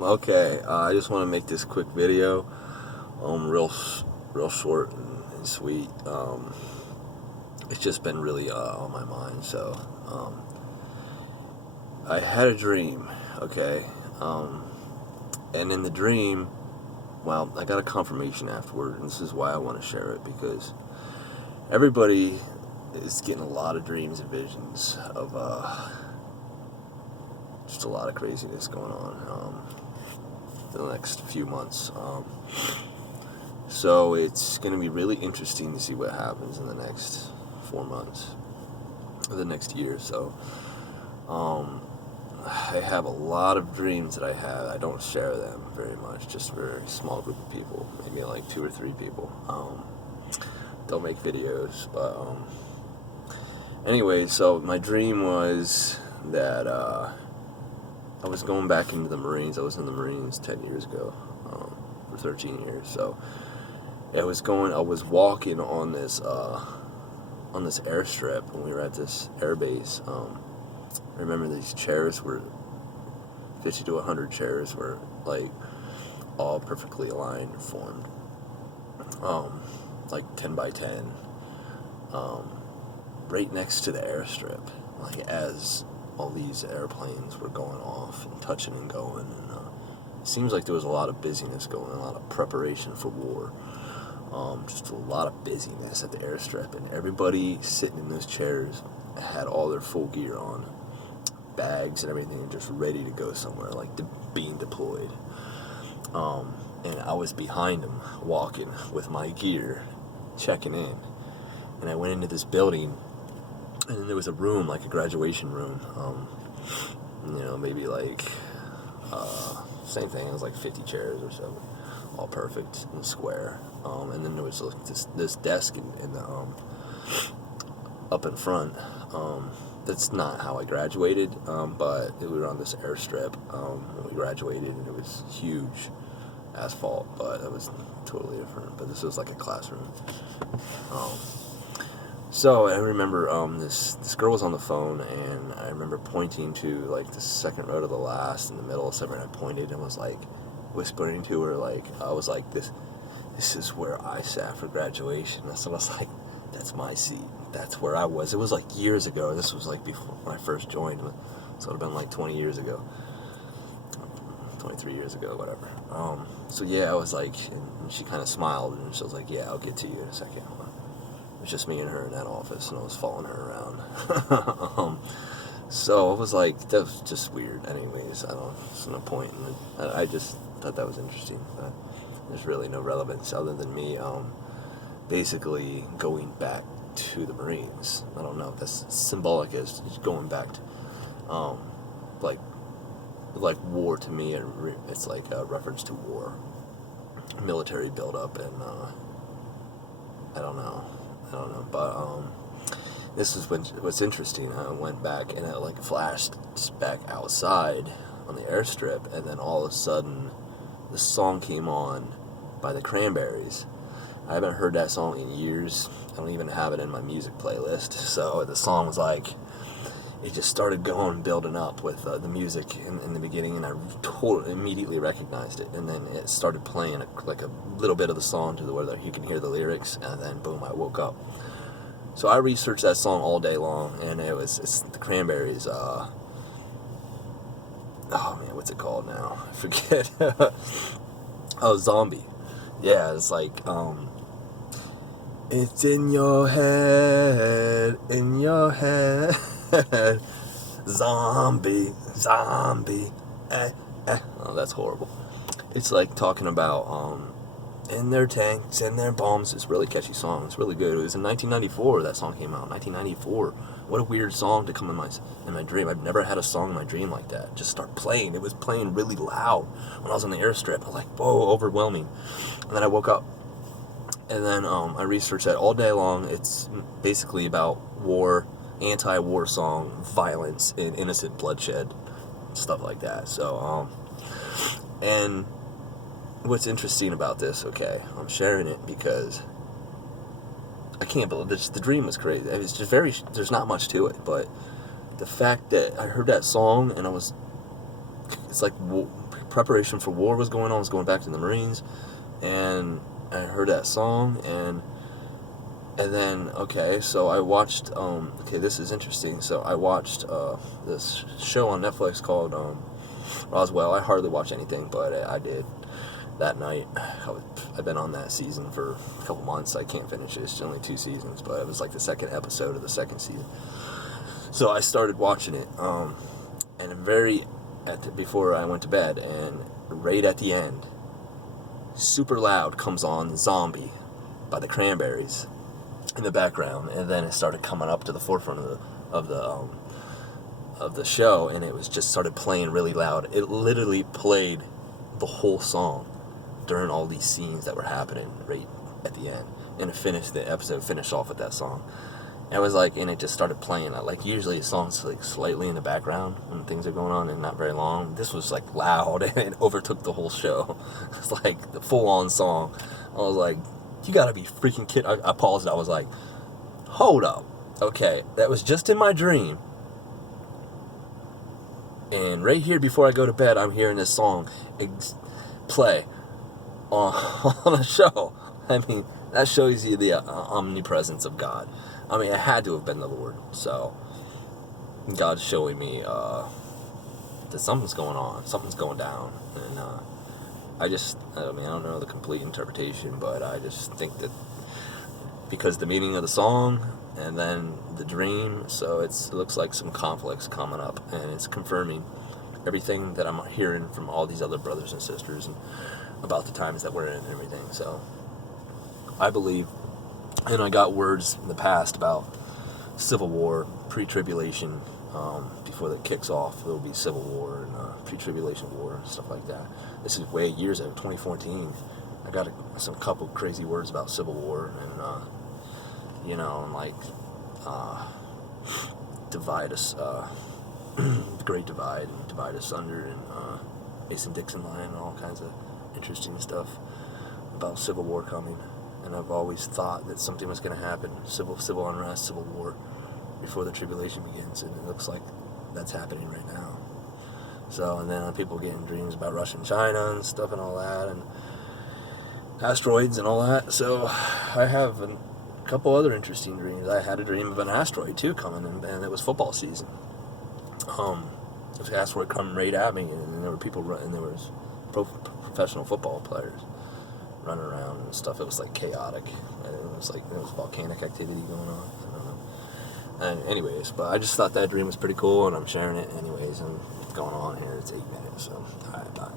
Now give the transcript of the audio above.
Okay, I just want to make this quick video, real short and sweet. It's just been really on my mind. So, I had a dream, okay, and in the dream, well, I got a confirmation afterward, and this is why I want to share it, because everybody is getting a lot of dreams and visions of just a lot of craziness going on the next few months. So it's going to be really interesting to see what happens in the next 4 months, or the next year. So I have a lot of dreams that I have. I don't share them very much, just a very small group of people, maybe like 2 or 3 people. Don't make videos, but anyway, so my dream was that I was going back into the Marines. I was in the Marines 10 years ago, for 13 years. So I was walking on this airstrip when we were at this air base. I remember these chairs were 50 to 100 chairs were like all perfectly aligned and formed, like 10 by 10, right next to the airstrip, like as all these airplanes were going off and touching and going, and it seems like there was a lot of busyness going on, a lot of preparation for war, just a lot of busyness at the airstrip, and everybody sitting in those chairs had all their full gear on, bags and everything, just ready to go somewhere, like being deployed. And I was behind them, walking with my gear, checking in, and I went into this building, and then there was a room, like a graduation room, maybe like, same thing, it was like 50 chairs or so, all perfect and square, and then there was like this desk in the, up in front. That's not how I graduated, but we were on this airstrip when we graduated, and it was huge asphalt, but it was totally different, but this was like a classroom. So I remember this girl was on the phone, and I remember pointing to like the second row to the last in the middle of somewhere, and I pointed and was like whispering to her, like I was like, this is where I sat for graduation. So I was like, that's my seat, that's where I was. It was like years ago. This was like before when I first joined, so it would have been like 20 years ago, 23 years ago, whatever. So yeah, I was like, and she kind of smiled, and she was like, yeah, I'll get to you in a second. It was just me and her in that office, and I was following her around. So I was like, that was just weird. Anyways, there's no point in it. I just thought that was interesting, but there's really no relevance other than me basically going back to the Marines. I don't know if that's symbolic as going back to, like war to me. It's like a reference to war, military buildup, and I don't know, but this is what's interesting. I went back and it like flashed back outside on the airstrip, and then all of a sudden, the song came on by the Cranberries. I haven't heard that song in years. I don't even have it in my music playlist. So the song was like, it just started going, building up with the music in the beginning, and I totally immediately recognized it. And then it started playing like a little bit of the song to where you can hear the lyrics, and then boom, I woke up. So I researched that song all day long, and it's the Cranberries. Oh man, what's it called now? I forget. Oh, Zombie. Yeah, it's like it's in your head, zombie, Oh, that's horrible. It's like talking about in their tanks and their bombs. It's a really catchy song. It's really good. It was in 1994 that song came out. 1994. What a weird song to come in my dream. I've never had a song in my dream like that just start playing. It was playing really loud when I was on the airstrip. I was like, whoa, overwhelming. And then I woke up, and then I researched that all day long. It's basically about war, anti-war song, violence, and innocent bloodshed, stuff like that. So and what's interesting about this, okay, I'm sharing it because I can't believe this. The dream was crazy. It's just there's not much to it, but the fact that I heard that song and it's like preparation for war was going on. I was going back to the Marines, and I heard that song, and then, okay, so I watched, okay, this is interesting. So I watched this show on Netflix called Roswell. I hardly watch anything, but I did that night. I've been on that season for a couple months. I can't finish it. It's only 2 seasons, but it was like the second episode of the second season. So I started watching it, and before I went to bed, and right at the end, super loud comes on Zombie by the Cranberries in the background, and then it started coming up to the forefront of the show, and it was just started playing really loud. It literally played the whole song during all these scenes that were happening right at the end, and the episode finished off with that song. And it was like, and it just started playing. Like, usually a song's like slightly in the background when things are going on and not very long. This was like loud, and it overtook the whole show. It's like the full-on song. I was like, you gotta be freaking kidding. I paused it. I was like, hold up. Okay, that was just in my dream. And right here before I go to bed, I'm hearing this song play on a show. I mean, that shows you the omnipresence of God. I mean, it had to have been the Lord. So, God's showing me that something's going on. Something's going down. And I don't know the complete interpretation, but I just think that because the meaning of the song and then the dream, so it looks like some conflicts coming up, and it's confirming everything that I'm hearing from all these other brothers and sisters and about the times that we're in and everything. So I believe, and I got words in the past about civil war, pre-tribulation, before that kicks off, there will be civil war and pre-tribulation war and stuff like that. This is way years ago, 2014. I got some couple crazy words about civil war and and like divide us, the Great Divide, and divide us under, and Mason-Dixon line, and all kinds of interesting stuff about civil war coming. And I've always thought that something was going to happen, civil unrest, civil war, before the tribulation begins, and it looks like that's happening right now. So, and then people getting dreams about Russia and China and stuff and all that, and asteroids and all that. So I have a couple other interesting dreams. I had a dream of an asteroid too coming, and it was football season. This asteroid coming right at me, and there were people running, there was professional football players running around and stuff. It was like chaotic. And it was volcanic activity going on. I don't know. And anyways, but I just thought that dream was pretty cool, and I'm sharing it anyways. And it's going on here. It's 8 minutes, so all right, bye.